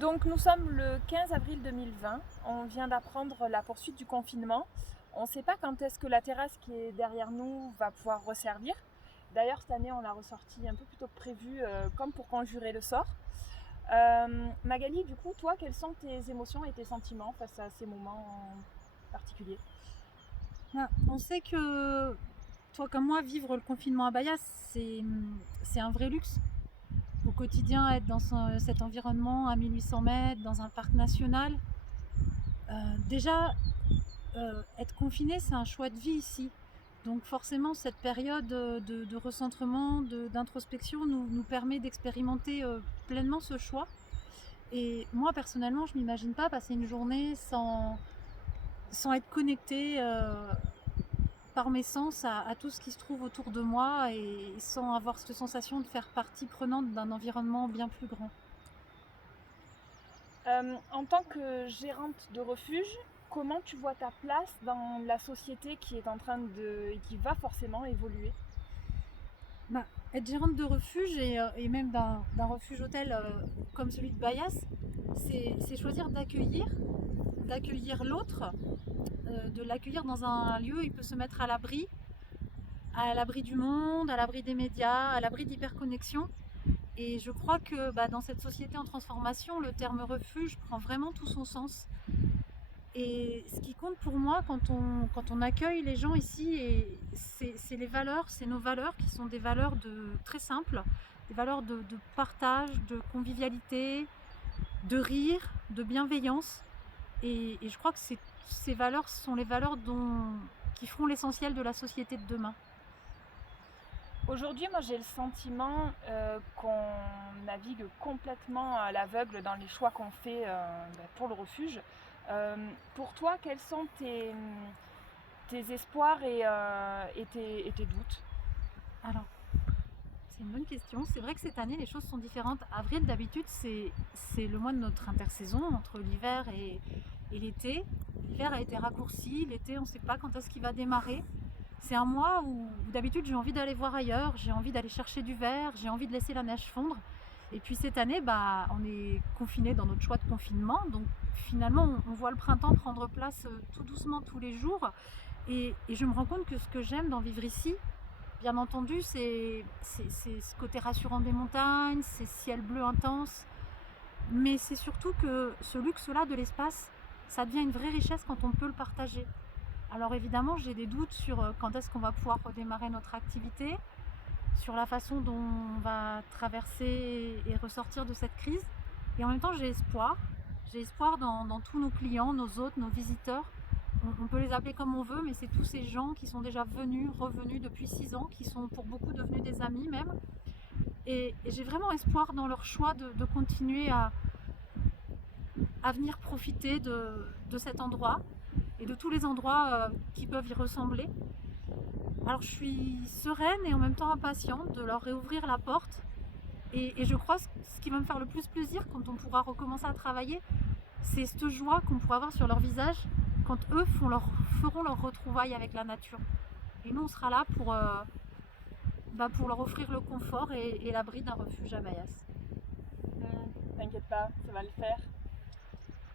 Donc nous sommes le 15 avril 2020, on vient d'apprendre la poursuite du confinement. On ne sait pas quand est-ce que la terrasse qui est derrière nous va pouvoir resservir. D'ailleurs cette année on l'a ressortie un peu plus tôt que prévu, comme pour conjurer le sort. Magali, du coup, toi, quelles sont tes émotions et tes sentiments face à ces moments particuliers? On sait que, toi comme moi, vivre le confinement à Bayas, c'est un vrai luxe. Au quotidien, être dans cet environnement à 1800 mètres, dans un parc national, déjà, être confiné, c'est un choix de vie ici. Donc forcément, cette période de recentrement, d'introspection nous permet d'expérimenter pleinement ce choix. Et moi, personnellement, je m'imagine pas passer une journée sans être connectée par mes sens à tout ce qui se trouve autour de moi et sans avoir cette sensation de faire partie prenante d'un environnement bien plus grand. En tant que gérante de refuge, comment tu vois ta place dans la société qui est en train de et qui va forcément évoluer? Bah, être gérante de refuge et même d'un refuge hôtel comme celui de Bayas, c'est choisir d'accueillir l'autre, de l'accueillir dans un lieu où il peut se mettre à l'abri du monde, à l'abri des médias, à l'abri d'hyperconnexion. Et je crois que dans cette société en transformation, le terme refuge prend vraiment tout son sens. Et ce qui compte pour moi quand on accueille les gens ici, c'est les valeurs, c'est nos valeurs qui sont des valeurs très simples, des valeurs de partage, de convivialité, de rire, de bienveillance. Et je crois que ces valeurs sont les valeurs qui feront l'essentiel de la société de demain. Aujourd'hui, moi j'ai le sentiment qu'on navigue complètement à l'aveugle dans les choix qu'on fait pour le refuge. Pour toi, quels sont tes espoirs et tes doutes? Alors, c'est une bonne question. C'est vrai que cette année, les choses sont différentes. Avril, d'habitude, c'est le mois de notre intersaison entre l'hiver et l'été. L'hiver a été raccourci, l'été, on ne sait pas quand est-ce qu'il va démarrer. C'est un mois où d'habitude j'ai envie d'aller voir ailleurs, j'ai envie d'aller chercher du verre, j'ai envie de laisser la neige fondre. Et puis cette année, on est confiné dans notre choix de confinement, donc finalement on voit le printemps prendre place tout doucement tous les jours. Et je me rends compte que ce que j'aime dans vivre ici, bien entendu, c'est ce côté rassurant des montagnes, ces ciels bleus intenses, mais c'est surtout que ce luxe-là de l'espace, ça devient une vraie richesse quand on peut le partager. Alors évidemment, j'ai des doutes sur quand est-ce qu'on va pouvoir redémarrer notre activité, sur la façon dont on va traverser et ressortir de cette crise. Et en même temps, j'ai espoir. J'ai espoir dans tous nos clients, nos hôtes, nos visiteurs. On peut les appeler comme on veut, mais c'est tous ces gens qui sont déjà venus, revenus depuis 6 ans, qui sont pour beaucoup devenus des amis même. Et j'ai vraiment espoir dans leur choix de continuer à venir profiter de cet endroit et de tous les endroits qui peuvent y ressembler. Alors je suis sereine et en même temps impatiente de leur réouvrir la porte. Et je crois que ce qui va me faire le plus plaisir quand on pourra recommencer à travailler, c'est cette joie qu'on pourra avoir sur leur visage quand eux feront leur retrouvaille avec la nature. Et nous, on sera là pour leur offrir le confort et l'abri d'un refuge à Bayas. T'inquiète pas, ça va le faire.